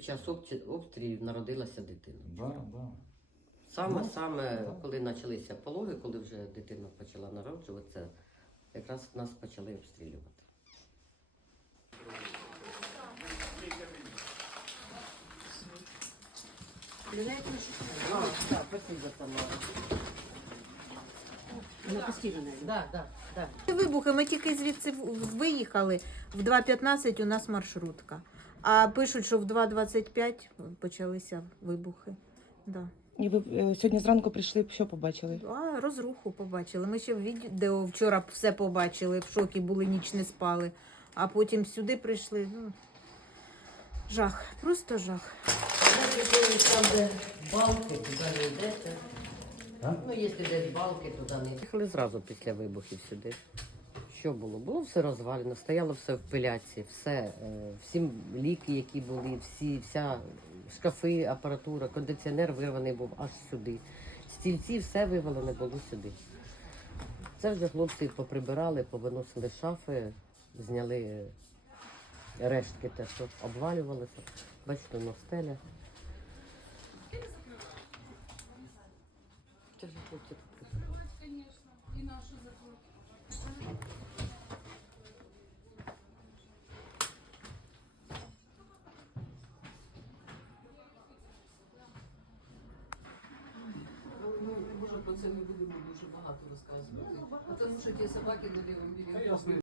під час обстрілів народилася дитина. Да, да. Саме, Ну, саме коли почалися пологи, коли вже дитина почала народжуватися, якраз нас почали обстрілювати. Да, да, да. Вибухи, ми тільки звідси виїхали. В 2.15 у нас маршрутка. А пишуть, що в 2.25 почалися вибухи. Да. І ви е, сьогодні зранку прийшли, що побачили? А розруху побачили. Ми ще в відео вчора все побачили, в шокі були, ніч не спали. А потім сюди прийшли. Ну, жах, просто жах. Там, де балки, туди не йдете. А? Ну, якщо десь балки, туди не їхали зразу після вибухів сюди. Що було? Було все розвалено, стояло все в пиляці, все, е, всі ліки, які були, всі, вся шкафи, апаратура, кондиціонер вирваний був аж сюди. Стільці, все вивалене було сюди. Це вже хлопці поприбирали, повиносили шафи, зняли рештки, те, що обвалювалося. Бачите, на стеля. Це ж хлопці поприбирали. Ну, може, про це не будемо дуже багато розказувати. Тому що ті собаки на лівому берегу